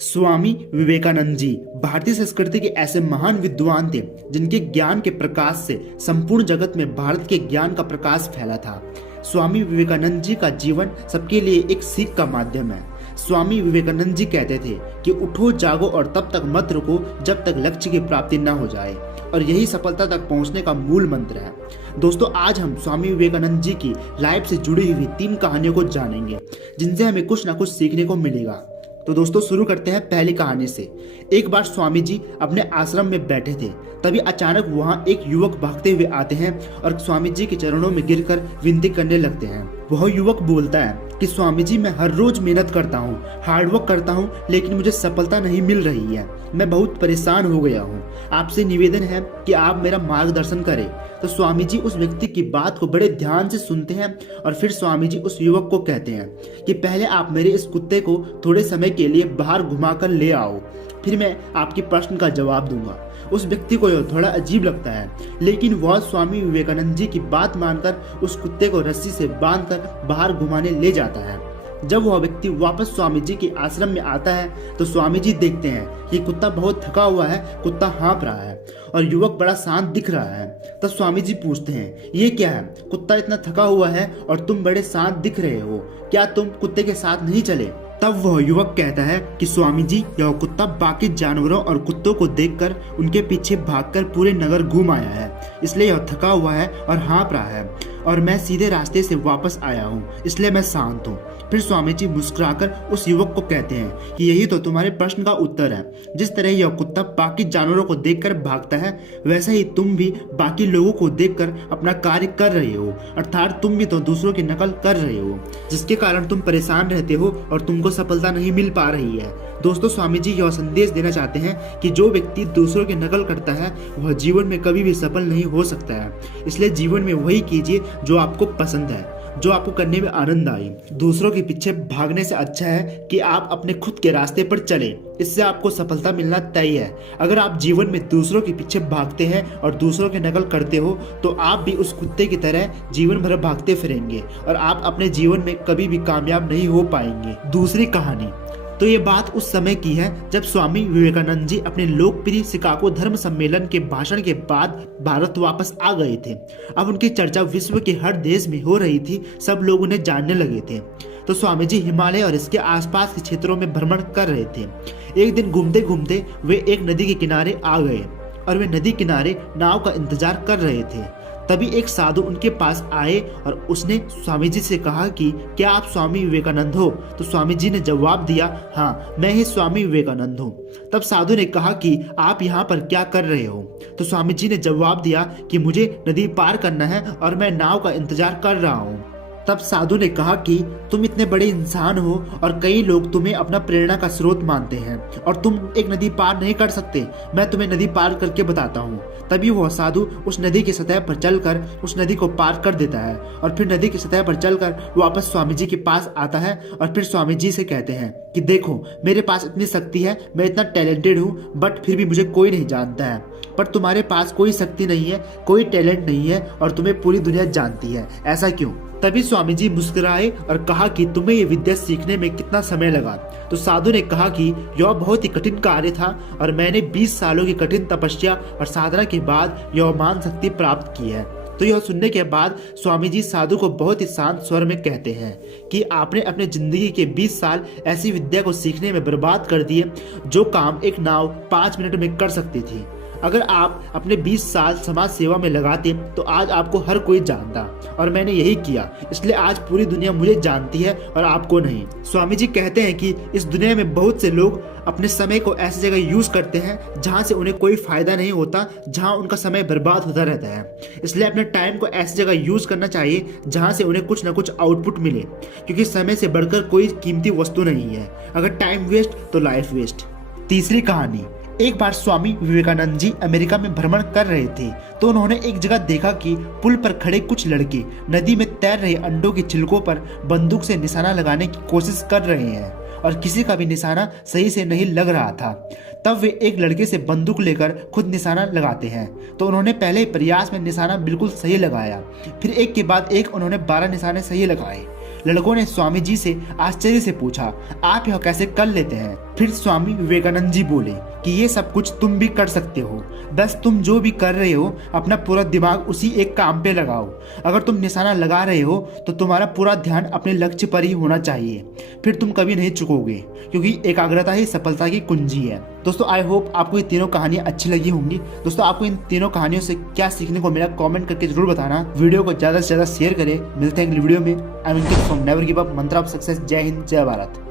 स्वामी विवेकानंद जी भारतीय संस्कृति के ऐसे महान विद्वान थे जिनके ज्ञान के प्रकाश से संपूर्ण जगत में भारत के ज्ञान का प्रकाश फैला था। स्वामी विवेकानंद जी का जीवन सबके लिए एक सीख का माध्यम है। स्वामी विवेकानंद जी कहते थे कि उठो जागो और तब तक मत रुको जब तक लक्ष्य की प्राप्ति न हो जाए, और यही सफलता तक पहुंचने का मूल मंत्र है। दोस्तों, आज हम स्वामी विवेकानंद जी की लाइफ से जुड़ी हुई 3 कहानियों को जानेंगे जिनसे हमें कुछ ना कुछ सीखने को मिलेगा। तो दोस्तों, शुरू करते हैं पहली कहानी से। एक बार स्वामी जी अपने आश्रम में बैठे थे, तभी अचानक वहां एक युवक भागते हुए आते हैं और स्वामी जी के चरणों में गिरकर विनती करने लगते हैं। वह युवक बोलता है कि स्वामी जी, मैं हर रोज मेहनत करता हूँ, हार्डवर्क करता हूँ, लेकिन मुझे सफलता नहीं मिल रही है। मैं बहुत परेशान हो गया हूँ। आपसे निवेदन है कि आप मेरा मार्गदर्शन करें। तो स्वामी जी उस व्यक्ति की बात को बड़े ध्यान से सुनते हैं और फिर स्वामी जी उस युवक को कहते हैं कि पहले आप मेरे इस कुत्ते को थोड़े समय के लिए बाहर घुमाकर ले आओ, फिर मैं आपके प्रश्न का जवाब दूंगा। उस व्यक्ति को यह थोड़ा अजीब लगता है, लेकिन वह स्वामी विवेकानंद जी की बात मानकर उस कुत्ते को रस्सी से बांधकर बाहर घुमाने ले जाता है। जब वह व्यक्ति वापस स्वामी जी के आश्रम में आता है तो स्वामी जी देखते हैं कि कुत्ता बहुत थका हुआ है, कुत्ता हाँफ रहा है और युवक बड़ा शांत दिख रहा है। तब स्वामी जी पूछते हैं, ये क्या है? कुत्ता इतना थका हुआ है और तुम बड़े शांत दिख रहे हो, क्या तुम कुत्ते के साथ नहीं चले? तब वह युवक कहता है कि स्वामी जी, यह कुत्ता बाकी जानवरों और कुत्तों को देखकर उनके पीछे भागकर पूरे नगर घूम आया है, इसलिए यह थका हुआ है और हाँफ रहा है, और मैं सीधे रास्ते से वापस आया हूँ, इसलिए मैं शांत हूँ। फिर स्वामी जी मुस्कुराकर उस युवक को कहते हैं कि यही तो तुम्हारे प्रश्न का उत्तर है। जिस तरह यह कुत्ता बाकी जानवरों को देखकर भागता है, वैसे ही तुम भी बाकी लोगों को देखकर अपना कार्य कर रहे हो, अर्थात तुम भी तो दूसरों की नकल कर रहे हो, जिसके कारण तुम परेशान रहते हो और तुमको सफलता नहीं मिल पा रही है। दोस्तों, स्वामी जी यह संदेश देना चाहते हैं कि जो व्यक्ति दूसरों की नकल करता है वह जीवन में कभी भी सफल नहीं हो सकता है। इसलिए जीवन में वही कीजिए जो आपको पसंद है, जो आपको करने में आनंद आए। दूसरों के पीछे भागने से अच्छा है कि आप अपने खुद के रास्ते पर चलें, इससे आपको सफलता मिलना तय है। अगर आप जीवन में दूसरों के पीछे भागते हैं और दूसरों की नकल करते हो तो आप भी उस कुत्ते की तरह जीवन भर भागते फिरेंगे और आप अपने जीवन में कभी भी कामयाब नहीं हो पाएंगे। दूसरी कहानी। तो ये बात उस समय की है जब स्वामी विवेकानंद जी अपने लोकप्रिय शिकागो धर्म सम्मेलन के भाषण के बाद भारत वापस आ गए थे। अब उनकी चर्चा विश्व के हर देश में हो रही थी, सब लोग उन्हें जानने लगे थे। तो स्वामी जी हिमालय और इसके आसपास के क्षेत्रों में भ्रमण कर रहे थे। एक दिन घूमते घूमते वे एक नदी के किनारे आ गए और वे नदी किनारे नाव का इंतजार कर रहे थे। तभी एक साधु उनके पास आए और उसने स्वामी जी से कहा कि क्या आप स्वामी विवेकानंद हो? तो स्वामी जी ने जवाब दिया, हाँ, मैं ही स्वामी विवेकानंद हूँ। तब साधु ने कहा कि आप यहाँ पर क्या कर रहे हो? तो स्वामी जी ने जवाब दिया कि मुझे नदी पार करना है और मैं नाव का इंतजार कर रहा हूँ। तब साधु ने कहा कि तुम इतने बड़े इंसान हो और कई लोग तुम्हें अपना प्रेरणा का स्रोत मानते हैं और तुम एक नदी पार नहीं कर सकते। मैं तुम्हें नदी पार करके बताता हूँ। तभी वह साधु उस नदी की सतह पर चलकर उस नदी को पार कर देता है और फिर नदी की सतह पर चलकर वापस स्वामी जी के पास आता है और फिर स्वामी जी से कहते हैं कि देखो, मेरे पास इतनी शक्ति है, मैं इतना टैलेंटेड हूँ, बट फिर भी मुझे कोई नहीं जानता है। पर तुम्हारे पास कोई शक्ति नहीं है, कोई टैलेंट नहीं है और तुम्हें पूरी दुनिया जानती है, ऐसा क्यों? तभी स्वामी जी मुस्कुराए और कहा कि तुम्हें ये विद्या सीखने में कितना समय लगा? तो साधु ने कहा कि यह बहुत ही कठिन कार्य था और मैंने 20 सालों की कठिन तपस्या और साधना के बाद यह मान शक्ति प्राप्त की है। तो यह सुनने के बाद स्वामी जी साधु को बहुत ही शांत स्वर में कहते हैं कि आपने अपने जिंदगी के 20 साल ऐसी विद्या को सीखने में बर्बाद कर दिए जो काम एक नाव 5 मिनट में कर सकती थी। अगर आप अपने 20 साल समाज सेवा में लगाते तो आज आपको हर कोई जानता, और मैंने यही किया, इसलिए आज पूरी दुनिया मुझे जानती है और आपको नहीं। स्वामी जी कहते हैं कि इस दुनिया में बहुत से लोग अपने समय को ऐसी जगह यूज करते हैं जहां से उन्हें कोई फायदा नहीं होता, जहां उनका समय बर्बाद होता रहता है। इसलिए अपने टाइम को ऐसी जगह यूज करना चाहिए जहां से उन्हें कुछ ना कुछ आउटपुट मिले, क्योंकि समय से बढ़कर कोई कीमती वस्तु नहीं है। अगर टाइम वेस्ट तो लाइफ वेस्ट। तीसरी कहानी। एक बार स्वामी विवेकानंद जी अमेरिका में भ्रमण कर रहे थे तो उन्होंने एक जगह देखा कि पुल पर खड़े कुछ लड़के नदी में तैर रहे अंडों के छिलकों पर बंदूक से निशाना लगाने की कोशिश कर रहे हैं और किसी का भी निशाना सही से नहीं लग रहा था। तब वे एक लड़के से बंदूक लेकर खुद निशाना लगाते हैं। तो उन्होंने पहले प्रयास में निशाना बिल्कुल सही लगाया, फिर एक के बाद एक उन्होंने 12 निशाने सही लगाए। लड़कों ने स्वामी जी से आश्चर्य से पूछा, आप यह कैसे कर लेते हैं? फिर स्वामी विवेकानंद जी बोले कि ये सब कुछ तुम भी कर सकते हो, बस तुम जो भी कर रहे हो अपना पूरा दिमाग उसी एक काम पे लगाओ। अगर तुम निशाना लगा रहे हो तो तुम्हारा पूरा ध्यान अपने लक्ष्य पर ही होना चाहिए, फिर तुम कभी नहीं चुकोगे, क्योंकि एकाग्रता ही सफलता की कुंजी है। दोस्तों आई होप आपको ये तीनों कहानियां अच्छी लगी होंगी। दोस्तों आपको इन तीनों कहानियों से क्या सीखने को मिला कमेंट करके जरूर बताना। वीडियो को ज़्यादा से ज़्यादा शेयर करें। मिलते हैं अगली वीडियो में। I am from never give up, मंत्र ऑफ सक्सेस। जय हिंद, जय भारत।